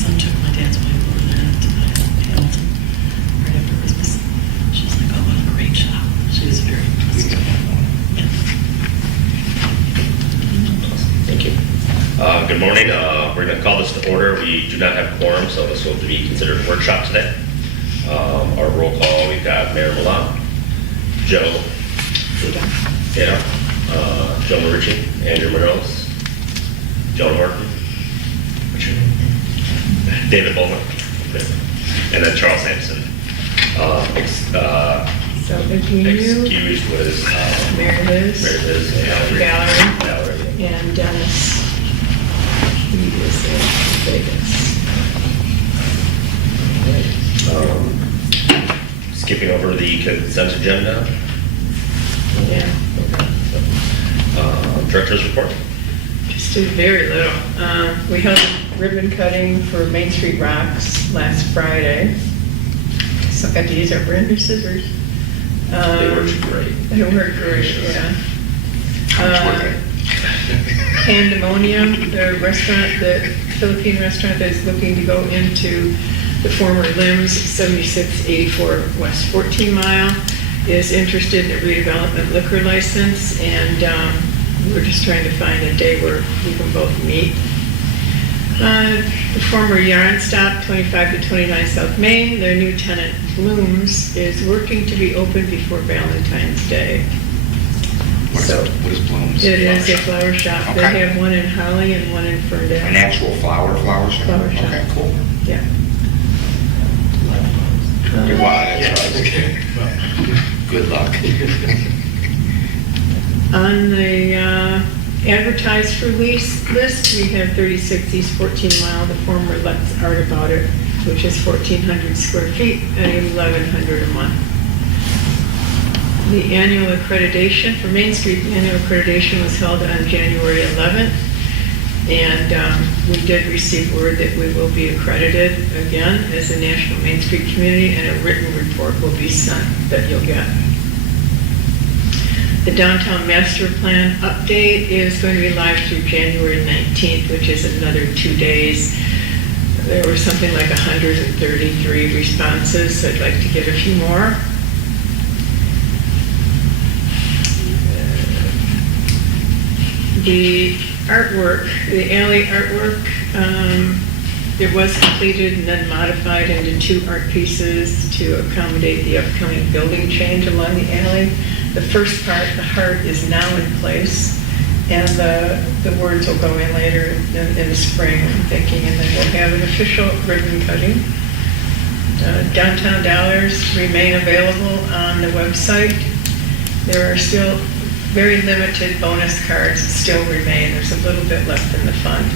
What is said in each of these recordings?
son took my dad's wife over there to Hamilton right after Christmas. She's like, oh, what a great shop. She was very impressed. Yeah. Thank you. Good morning. We're going to call this to order. We do not have quorum, so this will be considered a workshop today. Our roll call, we've got Mayor Milan, Joe, Joe Marucci, Andrew Morales, Joan Horton, David Bowman, and then Charles Sampson. So if you knew, Excused was Mary Liz, Valerie, and Dennis. He is in Vegas. Skipping over the consent agenda. Yeah. Director's report. Just did very little. We held ribbon cutting for Main Street Rocks last Friday. So I got to use our brand new scissors. They worked great. They worked great, yeah. Pandemonium, the restaurant, the Philippine restaurant that is looking to go into the former Limbs 7684 West 14 Mile, is interested in a redevelopment liquor license, and we're just trying to find a day where we can both meet. The former Yarn Stop, 25 to 29 South Main, their new tenant Blooms is working to be open before Valentine's Day. What is Blooms? It is a flower shop. Okay. They have one in Holly and one in Ferndale. An actual flower shop? Flower shop. Okay, cool. Yeah. Good luck. On the advertised for lease list, we have 36 East 14 Mile, the former Let's Art About It, which is 1,400 square feet at $1,100 a month. The annual accreditation for Main Street, the annual accreditation was held on January 11th, and we did receive word that we will be accredited again as a National Main Street Community, and a written report will be sent that you'll get. The Downtown Master Plan update is going to be live through January 19th, which is another 2 days. There were something like 133 responses, so I'd like to get a few more. The artwork, the alley artwork, it was completed and then modified into 2 art pieces to accommodate the upcoming building change along the alley. The first part, the heart, is now in place, and the words will go in later in the spring, I'm thinking, and then we'll have an official ribbon cutting. Downtown dollars remain available on the website. There are still very limited bonus cards that still remain. There's a little bit left in the fund.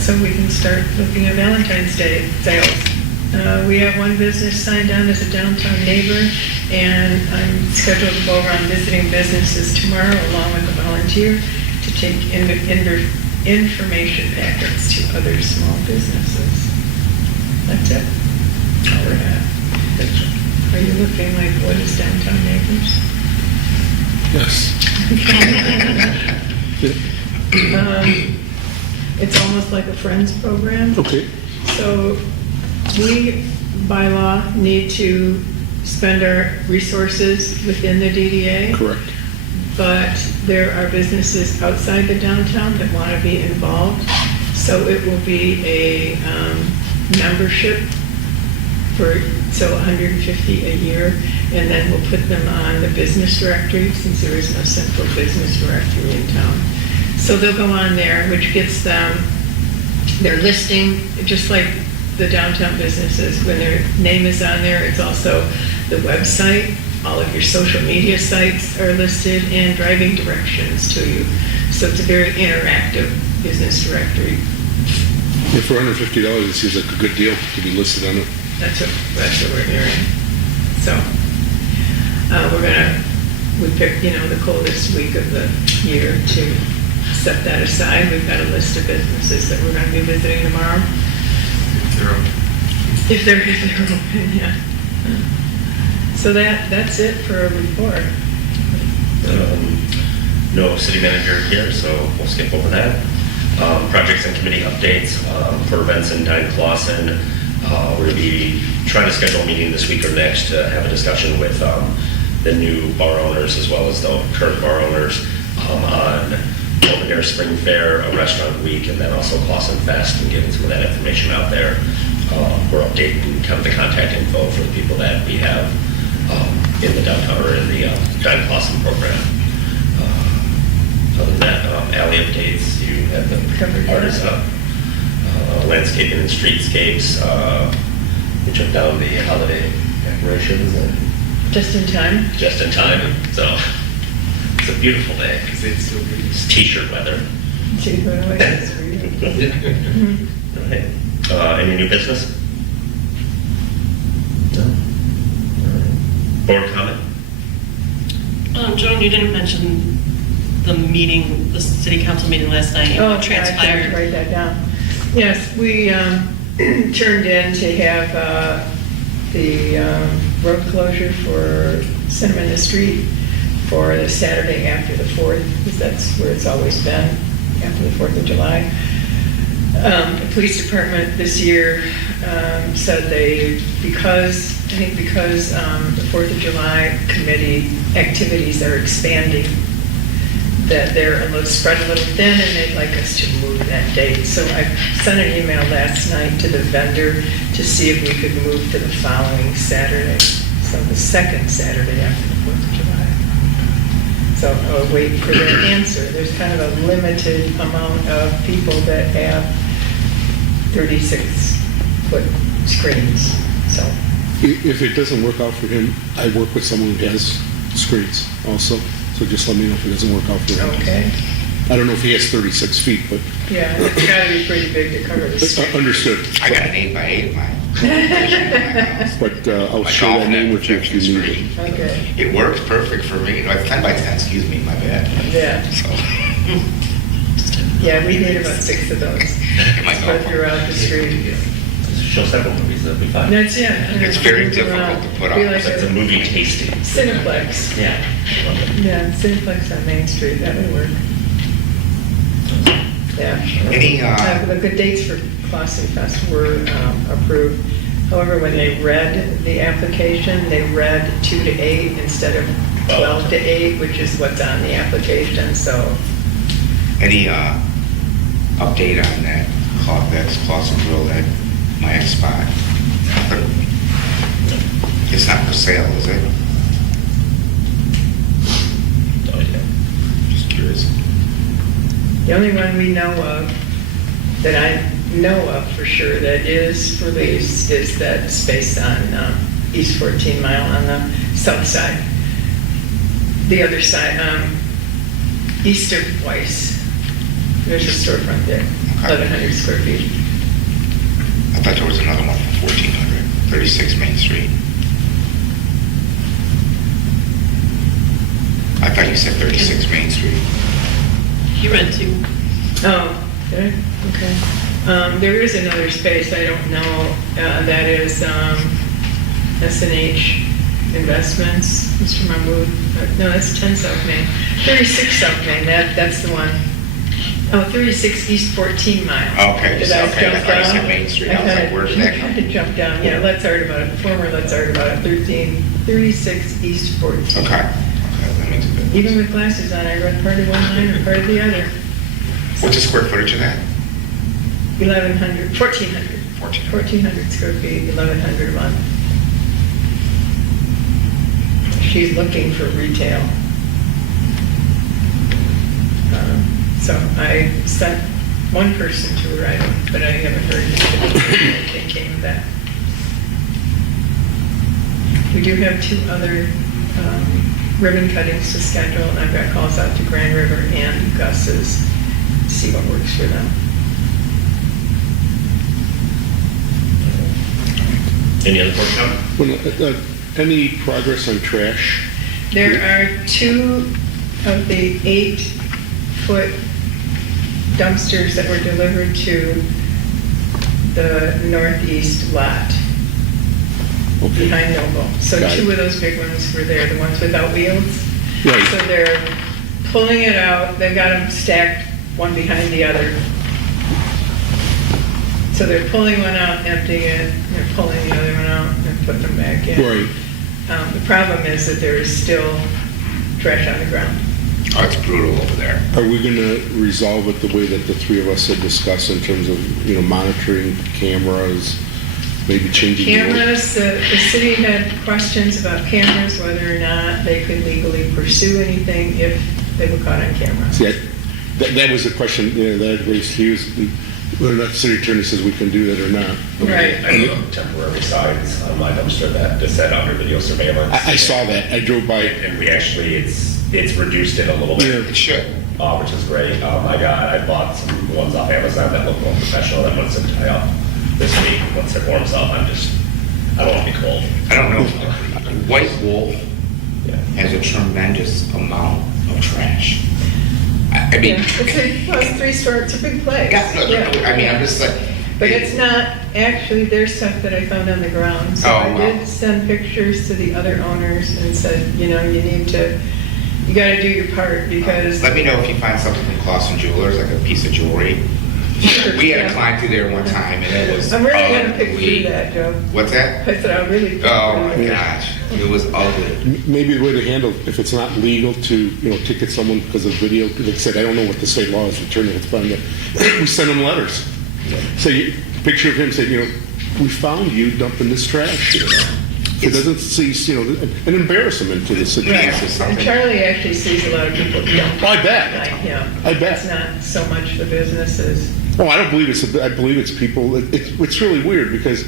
So we can start looking at Valentine's Day sales. We have one business signed on as a downtown neighbor, and I'm scheduled to go around visiting businesses tomorrow along with a volunteer to take information packets to other small businesses. That's it. All we have. Are you looking like, what is downtown neighbors? Yes. It's almost like a Friends program. Okay. So we, by law, need to spend our resources within the DDA. Correct. But there are businesses outside the downtown that want to be involved. So it will be a membership for, so $150 a year, and then we'll put them on the business directory since there is no central business directory in town. So they'll go on there, which gets them their listing, just like the downtown businesses. When their name is on there, it's also the website. All of your social media sites are listed, and driving directions to you. So it's a very interactive business directory. Yeah, for $150, it seems like a good deal to be listed on it. That's what we're hearing. So we picked, the coldest week of the year to set that aside. We've got a list of businesses that we're going to be visiting tomorrow. If they're open, yeah. So that's it for a report. No city manager here, so we'll skip over that. Projects and committee updates for Vincent Dine Clausen. We're going to be trying to schedule a meeting this week or next to have a discussion with the new bar owners as well as the current bar owners on open air spring fair, a restaurant week, and then also Clausen Fest, and getting some of that information out there. We're updating kind of the contact info for the people that we have in the downtown or in the Dine Clausen program. Other than that, alley updates, you have the Covered artists that. up. Landscaping and streetscapes, we took down the holiday decorations and Just in time? just in time, so it's a beautiful day. It's t-shirt weather. See what I was reading. Right. Any new business? No? All right. Board comment? Joan, you didn't mention the meeting, the city council meeting last night. Oh, What yeah, I have to transpired. write that down. Yes, we turned in to have the road closure for Cinnamon Street for the Saturday after the 4th, because that's where it's always been, after the 4th of July. The police department this year said because the 4th of July committee activities are expanding, that they're a little spread a little thin, and they'd like us to move that date. So I sent an email last night to the vendor to see if we could move to the following Saturday, so the second Saturday after the 4th of July. So I'll wait for their answer. There's kind of a limited amount of people that have 36-foot screens, so. If it doesn't work out for him, I work with someone who has screens also, so just let me know if it doesn't work out for him. Okay, I don't know if he has 36 feet, but yeah, it's gotta be pretty big to cover the screen. understood. I got an 8x8 in my house. But I'll My share that golf name net with you if you projection need it. screen. Okay, It works perfect for me. No, it's 10x10, excuse me, my bad. yeah. So, Yeah, we need about 6 of those, my spread golf. throughout the street. Show several movies, that'd be fine. That's, yeah. It's very difficult to put Be up. like It's a a movie tasting. Cineplex. Yeah. Yeah, Cineplex on Main Street, that would work. Yeah. Any, The good dates for Clausen Fest were approved. However, when they read the application, they read 2 to 8 instead of 12 to 8, which is what's on the application, so. any update on that's Clausen Grill at my ex spot? It's not for sale, is it? Oh, yeah. Just curious. The only one we know of, that I know of for sure, that is for lease, is that space on East 14 Mile on the south side. The other side, east of Weiss. There's a storefront there, 1,100 square feet. I thought there was another one for 1,400, 36 Main Street. I thought you said 36 Main Street. You read too. Oh, okay, okay. There is another space, I don't know, that is S&H Investments, Mr. Mahmood. No, that's 10 South Main. 36 South Main, that's the one. Oh, 36 East 14 Mile. Okay, Did I okay, jump I thought you said down? Main Street. I was like, where's that I come had to jump down, yeah, Let's Art About It, former Let's Art About It, 36 East 14. Okay, that makes a bit. Even with glasses on, I read part of one line and part of the other. What's the square footage of that? 1,100, 1,400. 1,400 square feet, 1,100 a month. She's looking for retail. So I sent one person to her, but I haven't heard anything came of that. We do have 2 other ribbon cuttings to schedule, and I've got calls out to Grand River and Gus's to see what works for them. Any other board comment? Well, any progress on trash? There are 2 of the 8-foot dumpsters that were delivered to the northeast lot Okay. behind Noble. So Got 2 it. of those big ones were there, the ones without wheels. Right. So they're pulling it out, they've got them stacked one behind the other, So they're pulling one out, emptying it, they're pulling the other one out and putting them back in. Right. The problem is that there is still trash on the ground. Oh, it's brutal over there. Are we gonna resolve it the way that the three of us had discussed in terms of, monitoring cameras, maybe changing the order? Cameras, the city had questions about cameras, whether or not they could legally pursue anything if they were caught on camera. See, that was the question, that I raised to you, is whether or not the city attorney says we can do that or not. Right. I have temporary signs on my dumpster that just said under video surveillance. I saw that, I drove by. And we actually, it's reduced it a little bit. It should. Which is great. I bought some ones off Amazon that look more professional. That once it tie up this week, once it warms up, I don't want to be cold. I don't know. White Wolf Yeah. has a tremendous amount of trash. I mean, It's 3 store, it's a big place. I mean, I'm just like. But it's not, actually, there's stuff that I found on the ground. So Oh, I wow. did send pictures to the other owners and said, you gotta do your part because. Let me know if you find something from Clausen Jewelers, like a piece of jewelry. We had to climb through there one time, and it was. I'm really gonna pick ugly. through that, Joe. What's that? I said, I'll really. pick Oh through my that. gosh, it was ugly. Maybe the way to handle, if it's not legal to, ticket someone because of video, like I said, I don't know what the state law is, attorney has to find that. We send them letters. Say, picture of him saying, we found you dumping this trash here. It doesn't cease, and embarrass them into the city. Right. Yes, it's something. And Charlie actually sees a lot of people dump. Oh, I bet. I bet. It's not so much the businesses. Oh, I don't believe I believe it's people. It's really weird because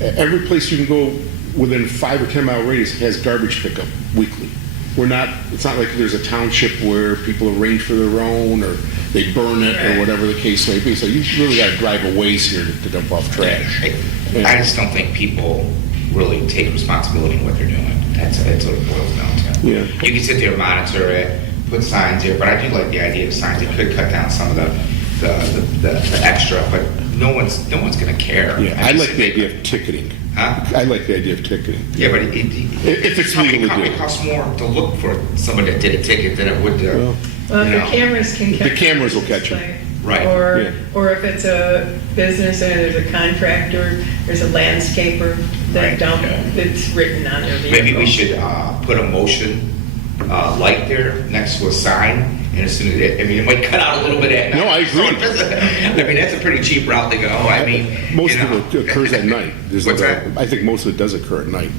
every place you can go within 5 or 10 mile radius has garbage pickup weekly. It's not like there's a township where people arrange for their own or they burn it Right. or whatever the case may be. So you really got to drive a ways here to dump off trash. I just don't think people really take responsibility in what they're doing. That's what it boils down to. Yeah. You can sit there and monitor it, put signs there, but I do like the idea of signs. It could cut down some of the extra, but no one's gonna care. Yeah, I like the idea of ticketing. Huh? I like the idea of ticketing. Yeah, but If it's legal to do. it costs more to look for somebody that did a ticket than it would to. Well, Well, you the know. cameras can catch. The cameras will catch 'em. Right. Or if it's a business and there's a contractor, there's a landscaper Right, that dump, yeah. it's written on their vehicle. Maybe we should put a motion light there next to a sign, and as soon as it might cut out a little bit at night. No, I agree. I mean, that's a pretty cheap route to go. I mean, most you know. of it occurs at night. What's that? I think most of it does occur at night.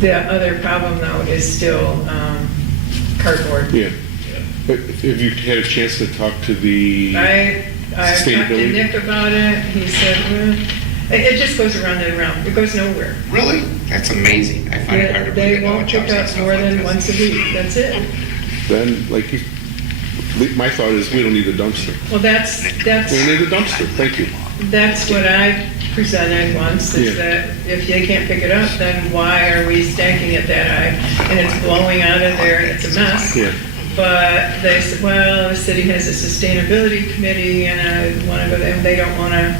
The other problem though is still cardboard. Yeah. But have you had a chance to talk to the? I talked to Sustainability? Nick about it, he said, well, it just goes around and around, it goes nowhere. Really? That's amazing. I find it hard to believe They that no one won't pick jumps on up stuff more like than this. once a week, that's it. Then, my thought is we don't need a dumpster. Well, that's We don't need a dumpster. Thank you. That's what I presented once, is Yeah. that if they can't pick it up, then why are we stacking it that high? And it's blowing out of there, and it's a mess. Yeah. But they said, well, the city has a sustainability committee, and I want to go there, and they don't want to,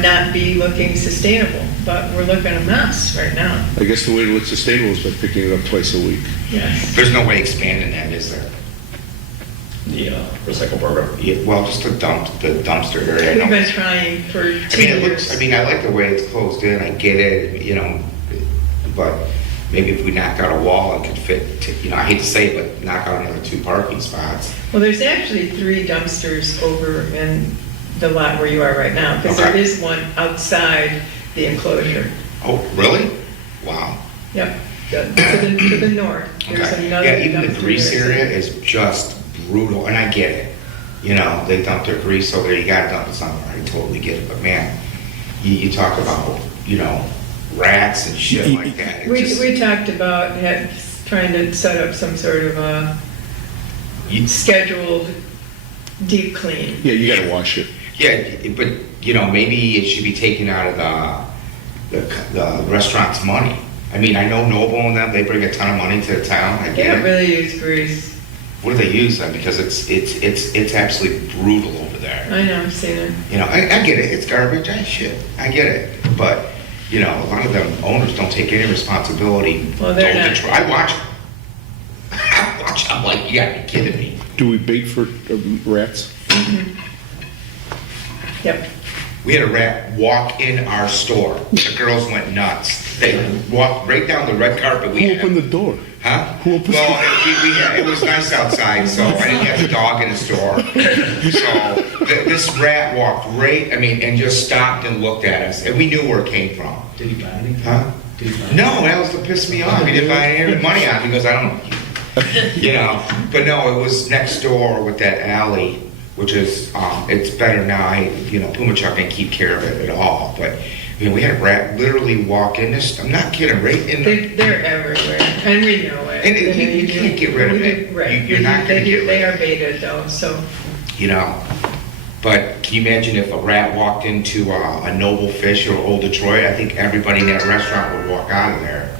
not be looking sustainable. But we're looking a mess right now, I guess the way to look sustainable is by picking it up twice a week. yes. There's no way expanding that, is there? The recycle program. Yeah, well, just the dumpster area. I We've know. been trying for 2 I mean, years. I like the way it's closed in, I get it, but maybe if we knock out a wall, it could fit, I hate to say it, but knock out another 2 parking spots. Well, there's actually 3 dumpsters over in the lot where you are right now, because there Okay. is one outside the enclosure. Oh, really? Wow. Yep, to the north. There's Okay. another Yeah, even the dumpster grease there. area is just brutal, and I get it. They dump their grease over there, you gotta dump it somewhere, I totally get it, but man, you talk about, rats and shit like that. It just- We talked about trying to set up some sort of a scheduled deep clean. Yeah, you got to wash it. Yeah, but, maybe it should be taken out of the restaurant's money. I mean, I know Noble and them, they bring a ton of money to the town, I They get don't it. really use grease. What do they use then? Because it's absolutely brutal over there. I know, I've seen it. I get it, it's garbage, I get it. But, a lot of them owners don't take any responsibility. Well, they're Don't not. control- I watch, I'm like, you gotta be kidding me. Do we bait for rats? Yep. We had a rat walk in our store. The girls went nuts. They walked right down the red carpet. We Who had. opened the door? Huh? Who opened Well, it was nice outside, so I didn't have the dog in the store. So this rat walked right, and just stopped and looked at us, and we knew where it came from. Did he buy anything? Huh? Did he buy No, that was what pissed me off. He didn't buy any money on it because I don't, But no, it was next door with that alley, which is, it's better now. Puma Chuck didn't keep care of it at all, but. We had a rat literally walk in this. I'm not kidding. Right in the. They're everywhere, and we know it. And you can't get rid of it. Right. You're not going to get rid They of are baited though, so. But can you imagine if a rat walked into a Noble Fish or Old Detroit? I think everybody in that restaurant would walk out of there.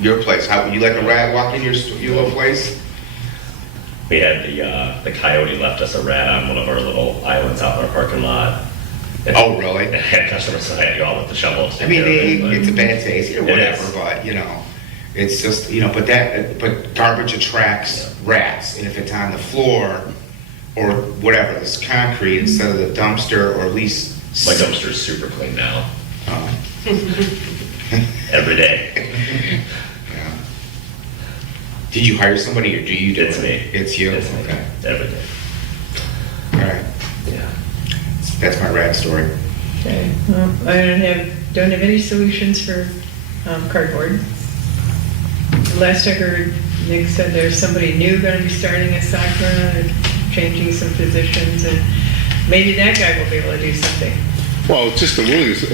Your place? How would you let a rat walk in your little place? We had the coyote left us a rat on one of our little islands out in our parking lot. Oh, really? And had customers say, "Hey, you all with the shovel." to take I mean, care of it, but- it's a bad taste or It whatever, is. but it's just but garbage attracts rats, and if it's on the floor or whatever, this concrete instead of the dumpster, or at least My dumpster's super clean now, Oh, every day. yeah. Did you hire somebody or do you do It's it? me. It's you. It's me, Okay. every day. All right. Yeah. That's my rat story. Okay, well, I don't have any solutions for cardboard. Last I heard, Nick said there's somebody new gonna be starting at Sacra, changing some positions, and maybe that guy will be able to do something. Well, it's just the willingness.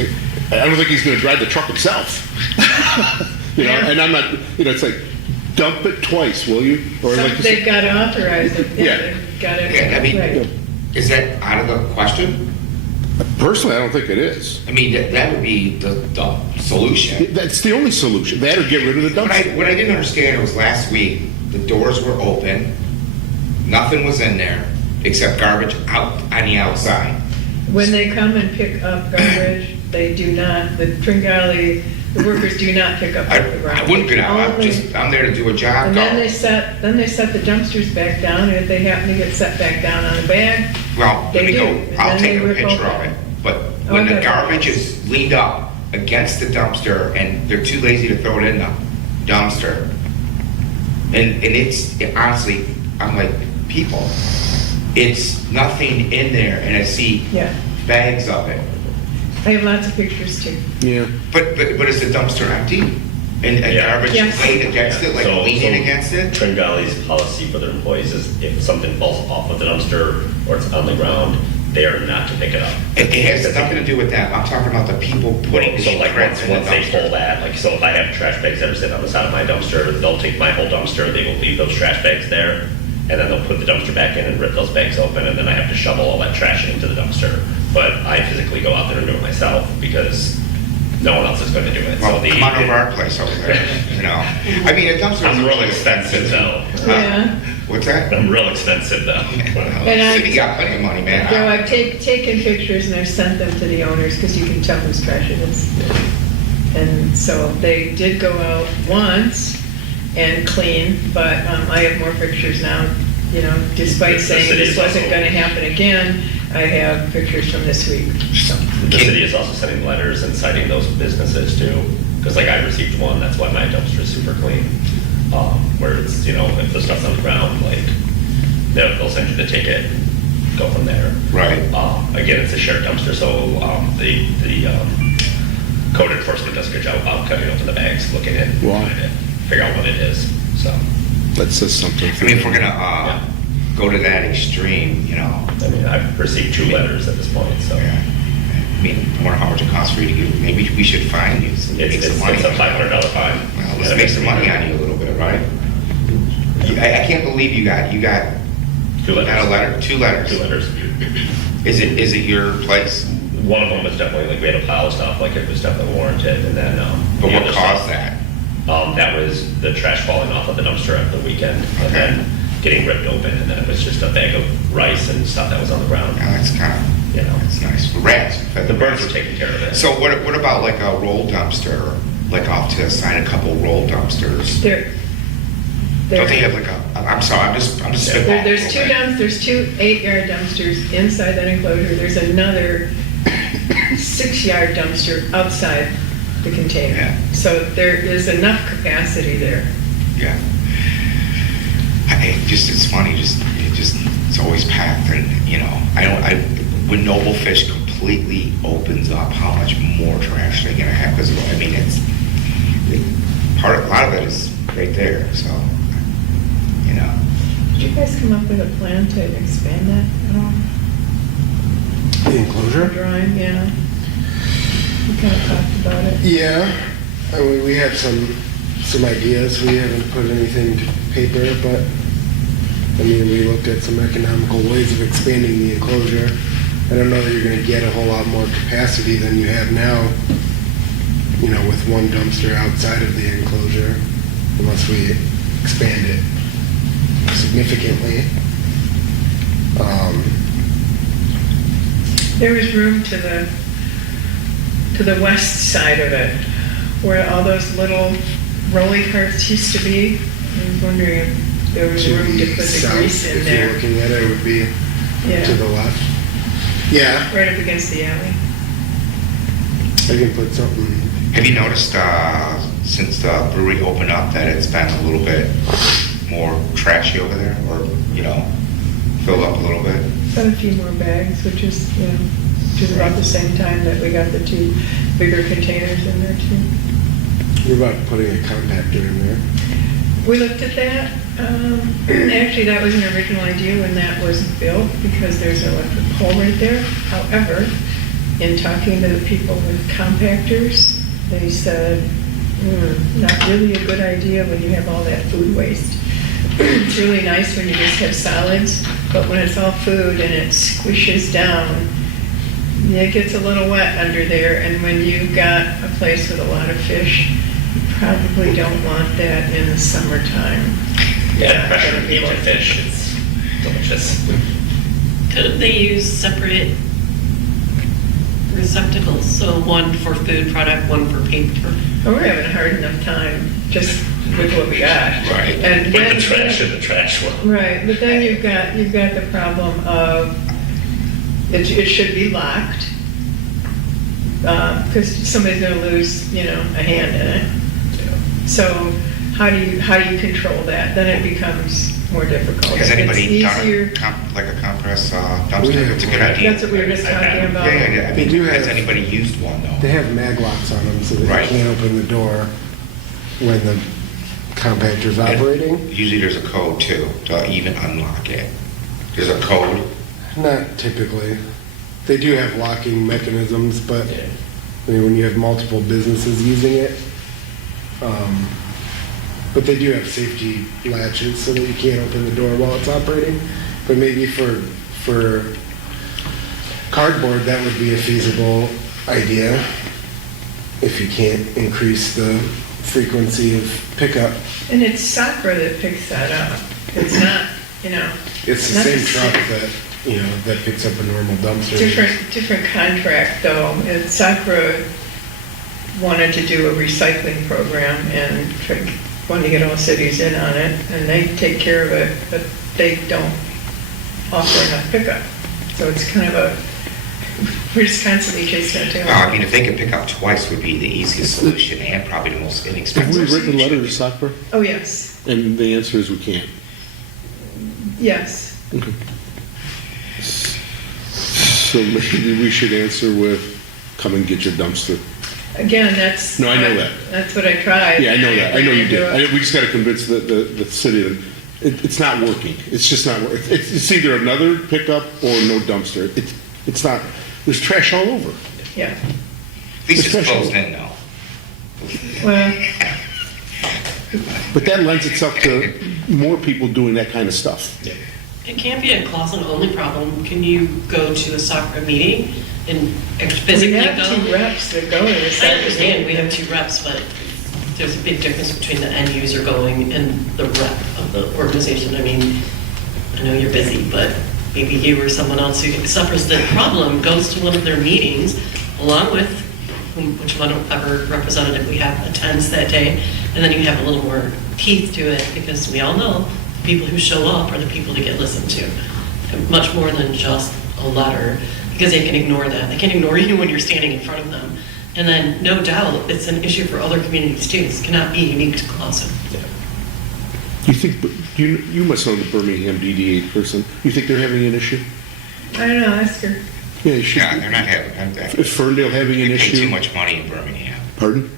I don't think he's going to drive the truck himself. Yeah. And I'm not, it's like, dump it twice, will you? Or like you They've said, got to authorize it. Yeah. They've got to, Yeah, I mean- right. Is that out of the question? personally, I don't think it is. I mean, that would be the solution. That's the only solution. That or get rid of the dumpster. What I didn't understand was last week, the doors were open, nothing was in there except garbage out on the outside. When they come and pick up garbage, they do not, the Tringali, the workers do not pick up I the garbage. wouldn't get out, Only- I'm there to do a job. And then Go. they set the dumpsters back down, and if they happen to get set back down on the bag, Well, let They me do, go, and I'll then take they a rip picture open. of it. But when the Okay. garbage is leaned up against the dumpster and they're too lazy to throw it in the dumpster, and honestly, I'm like, people, it's nothing in there and I see yeah. bags of it. I have lots of pictures too. Yeah. But is the dumpster empty? And Yeah. garbage Yes. laid against it, like leaning against it? Tringali's policy for their employees is if something falls off of the dumpster or it's on the ground, they are not to pick it up. It has nothing to do with that. I'm talking about the people putting the So like crap in the once they pull dumpster. that, like so if I have trash bags that are sitting on the side of my dumpster, they'll take my whole dumpster, they will leave those trash bags there, and then they'll put the dumpster back in and rip those bags open, and then I have to shovel all that trash into the dumpster. But I physically go out there and do it myself because no one else is going to do it. Well, So come on over our place over there, I mean, a dumpster. I'm real expensive though. Yeah. What's that? I'm real expensive though. And I- City got plenty of money, man. So I've taken pictures and I've sent them to the owners, because you can tell whose trash it is. And so they did go out once and clean, but I have more pictures now, despite The saying city this is wasn't also- gonna happen again, I have pictures from this week, so. The city is also sending letters and citing those businesses too, because like I received one, that's why my dumpster is super clean. Where it's, if the stuff's on the ground, like, they'll send you the ticket, go from there. Right. Again, it's a shared dumpster, so the code enforcement does a good job about cutting open the bags, looking in, Wow. figure out what it is, so. That says something. I mean, if we're gonna go to that extreme, I mean, I've received 2 letters at this point, so. yeah. I mean, I wonder how much it costs for you to give. Maybe we should fine you. So make It's some money. a $500 fine. Well, let's make some money on you a little bit, right? I can't believe you got 2 got letters. a letter, 2 letters. 2 letters. Is it your place? One of them was definitely, like, we had a pile of stuff, like, it was definitely warranted, and then, But the what other caused stuff, that? That was the trash falling off of the dumpster at the weekend, Okay. and then getting ripped open, and then it was just a bag of rice and stuff that was on the ground, Yeah, that's kind of, It's nice. Rats. The birds were taking care of it. So what about like a roll dumpster, like off to the side, a couple roll dumpsters? There, Don't they have like I'm sorry, I'm just spitballing. There's two 8-yard dumpsters inside that enclosure. There's another 6-yard dumpster outside the container. Yeah. So there is enough capacity there. Yeah. It's funny, it's always packed, and, you know, when Noble Fish completely opens up, how much more trash they're gonna have, because, I mean, a lot of it is right there, so, you know. Did you guys come up with a plan to expand that at all? The enclosure? Drawing, yeah. We kind of talked about it. Yeah, I mean, we had some ideas. We haven't put anything to paper, but I mean, we looked at some economical ways of expanding the enclosure. I don't know that you're going to get a whole lot more capacity than you have now, you know, with one dumpster outside of the enclosure, unless we expand it significantly. There was room to the west side of it, where all those little rolly carts used to be. I was wondering if there was room to put the south, grease in if there. you're looking at it, it would be Yeah. to the left. Yeah, Right up against the alley. I can put something. Have you noticed, since the brewery opened up, that it's been a little bit more trashy over there, or, you know, filled up a little bit? Got a few more bags, which is about the same time that we got the 2 bigger containers in there too. You're about putting a compactor in there. We looked at that. Actually, that was an original idea when that was built, because there's an electric pole right there. However, in talking to the people with compactors, they said, not really a good idea when you have all that food waste. It's really nice when you just have solids, but when it's all food and it squishes down, it gets a little wet under there, and when you've got a place with a lot of fish, you probably don't want that in the summertime. Yeah, pressure to feed your fish, it's delicious. Could they use separate receptacles? So one for food product, one for paper? Oh, we're having a hard enough time just with what we got. Right. And Put then- the trash in the trash one. Right, but then you've got the problem of, it should be locked, because somebody's gonna lose, a hand in it. So how do you control that? Then it becomes more difficult. Has anybody It's done easier. like a compress dumpster? It's a good idea. That's what we were just talking about. Yeah. I They mean, do has have- anybody used one, though? They have mag locks on them so that Right. you can't open the door when the compactor's operating. Usually there's a code, too, to even unlock it. There's a code. Not typically. They do have locking mechanisms, but Yeah. I mean, when you have multiple businesses using it, but they do have safety latches so that you can't open the door while it's operating. But maybe for cardboard, that would be a feasible idea if you can't increase the frequency of pickup. And it's Sakura that picks that up. It's not, It's the not same the truck same. that picks up a normal dumpster. different contract though. And Sakura wanted to do a recycling program and wanted to get all cities in on it, and they take care of it, but they don't offer enough pickup. So it's kind of we're just constantly chasing our tail. I mean, if they could pick up twice would be the easiest solution and probably the most Have inexpensive we written a letter to solution. Stockborough? Oh, yes, And the answer is we can't. yes. Okay. So maybe we should answer with, come and get your dumpster. Again, that's. No, I know that. That's what I tried. Yeah, I know that. I know you Do it. did. We just got to convince the city that it's not working. It's just not working. It's either another pickup or no dumpster. It's not, there's trash all over. Yeah, At least it's closed in, though. well, But that lends itself to more people doing that kind of stuff. It can't be a Clausen-only problem. Can you go to a soccer meeting and physically we go? have 2 reps that go to the I site. understand, we have 2 reps, but there's a big difference between the end user going and the rep of the organization. I mean, I know you're busy, but maybe you or someone else who suffers the problem goes to one of their meetings along with whichever representative we have attends that day, And then you have a little more teeth to it, because we all know the people who show up are the people to get listened to. And much more than just a letter, because they can ignore that. They can ignore you when you're standing in front of them. And then, no doubt, it's an issue for other communities too. This cannot be unique to Clausen. You think, you must know the Birmingham DDA person. You think they're having an issue? I don't know, ask her. Yeah, you should. Yeah, they're not having, Is Ferndale having an they pay too issue? much money in Birmingham. Pardon?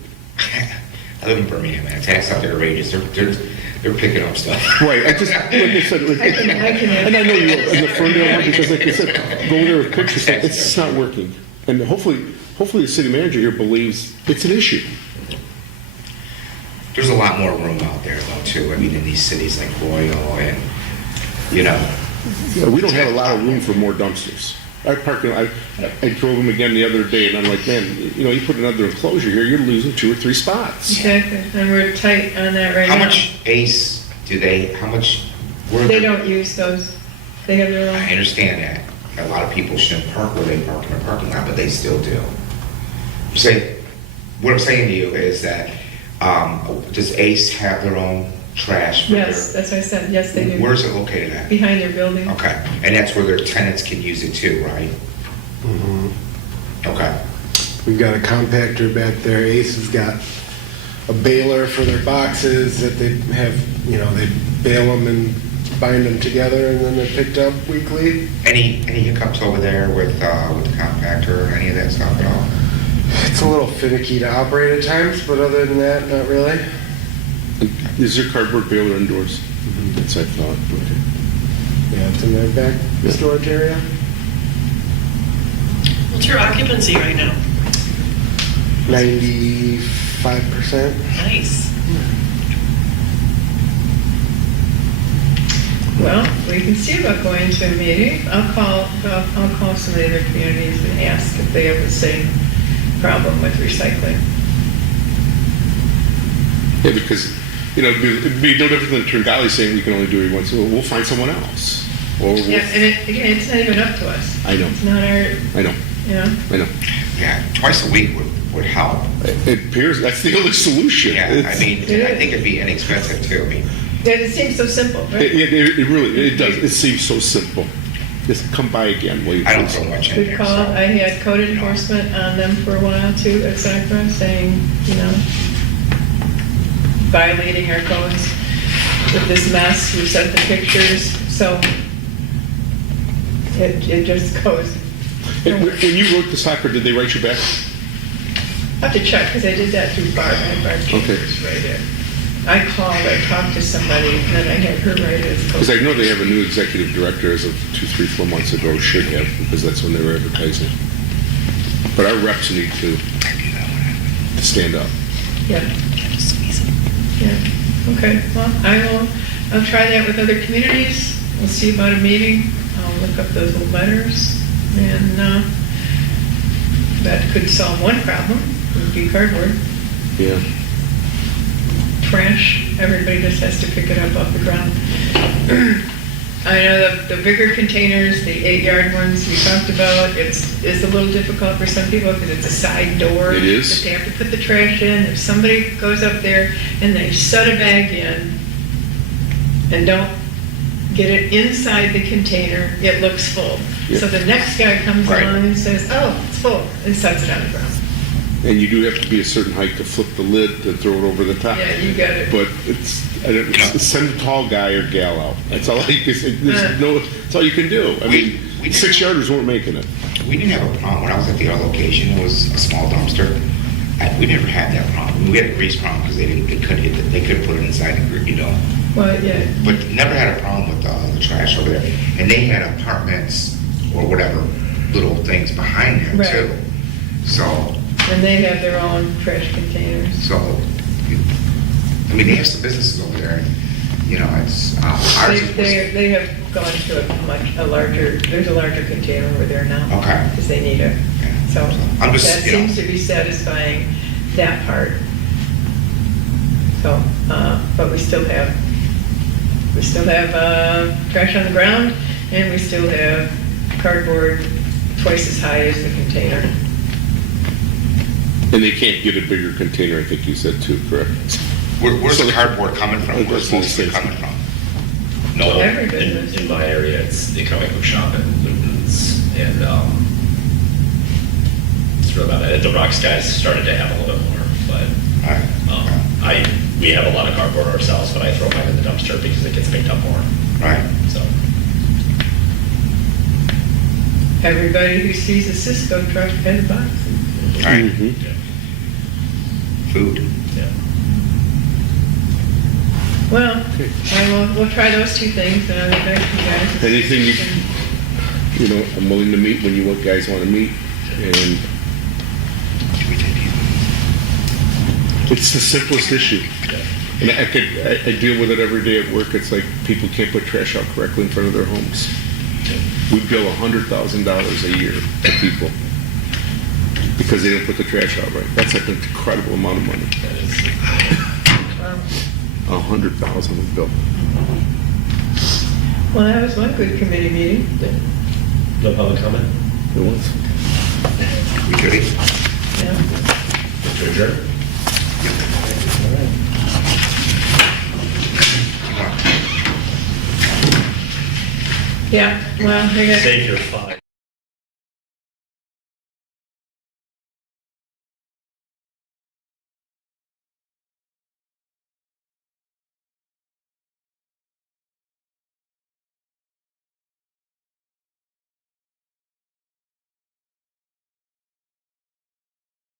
I live in Birmingham, man. Tax out there outrageous. They're picking up stuff. Right, I just, like I said, I can and I know you will, and the Ferndale one, because like I said, go there with pictures, it's just not working. And hopefully the city manager here believes it's an issue. There's a lot more room out there though, too. I mean, in these cities like Royal and, you know. Yeah, we don't have a lot of room for more dumpsters. I drove them again the other day, and I'm like, man, you put another enclosure here, you're losing 2 or 3 spots. Exactly, and we're tight on that right now. How much ACE do they, how much? They don't use those. They have their I own. understand that. A lot of people shouldn't park where they park in a parking lot, but they still do. What I'm saying to you is that, does ACE have their own trash? Yes, that's what I said, yes, they do. Where's it located at? Behind their building. Okay, and that's where their tenants can use it too, right? Okay. We've got a compactor back there. Ace has got a baler for their boxes that they have, they bale them and bind them together, and then they're picked up weekly. Any hiccups over there with the compactor or any of that stuff at all? It's a little finicky to operate at times, but other than that, not really. Is there cardboard baler indoors? That's what I thought. Yeah, it's in their back storage area. What's your occupancy right now? 95%. Nice. Well, we can see about going to a meeting. I'll call some of the other communities and ask if they have the same problem with recycling. Yeah, because, it'd be no different than Tringali saying we can only do it once, so we'll find someone else. Or we'll, Yeah, and again, it's not even up to us. I know. It's not our, I know. I know. Yeah, twice a week would help. It appears that's the only solution. Yeah, It's- I mean, I think it'd be inexpensive too. I mean, it seems so simple, right? It really does. It seems so simple. Just come by again, will you? I don't please? throw much in We there. called, so- I had code enforcement on them for a while too, et cetera, saying, violating our codes with this mess. We sent the pictures, so it just goes. And when you wrote the soccer, did they write you back? I have to check, because I did that through Barb, I had Barb Chambers right in. I called, I talked to somebody, and then I had her write it as Because code. I know they have a new executive director as of 2, 3, 4 months ago, should have, because that's when they were advertising. But our reps need to stand up. Yeah. Yeah, okay, well, I'll try that with other communities. We'll see about a meeting. I'll look up those little letters, and that could solve one problem, would be cardboard. Yeah. Trash, everybody just has to pick it up off the ground. I know the bigger containers, the 8-yard ones we talked about, it's a little difficult for some people because it's a side door. It is. That they have to put the trash in. If somebody goes up there and they set a bag in and don't get it inside the container, it looks full. Yeah. So the next guy comes Right. along and says, oh, it's full, and sets it on the ground. And you do have to be a certain height to flip the lid to throw it over the top. Yeah, you got it. But send a tall guy or gal out. That's all you can say. That's all you can do. I mean, we 6-yarders weren't making it. we didn't have a problem. When I was at the other location, it was a small dumpster. We never had that problem. We had a grease problem because they couldn't put it inside the Well, yeah, But never had a problem with the trash over there. And they had apartments or whatever, little things behind them Right. too. So, and they have their own trash containers. I mean, they have some businesses over there. And, it's ours. They have gone to a larger, there's a larger container over there now. Okay. Because they need it. Yeah. So I'm just, that seems to be satisfying that part. So, but we still have trash on the ground, and we still have cardboard twice as high as the container. And they can't get a bigger container, I think you said too, correct? Where's So the the- cardboard coming from? That's Where's what most it of it says. coming from? No, Every in, business. in my area, it's the comic book shop and Luton's, and it's really about it. The Rocks guys started to have a little bit more, but All right. we have a lot of cardboard ourselves, but I throw mine in the dumpster because it gets picked up more. Right. So Everybody who sees a Cisco truck has a box. All right. Mhm. yeah, Food. yeah. Well, we'll try those two things, and I'll get back to you guys. Anything you know, I'm willing to meet when you guys want to meet, and it's the simplest issue. And I deal with it every day at work. It's like people can't put trash out correctly in front of their homes. We bill $100,000 a year to people because they don't put the trash out right. That's an incredible amount of money. That is, $100,000 we bill. Well, that was one good committee meeting. no public comment? It was. We good? Yeah. Mr. Adjourn? Yeah, well, I got. Save your 5.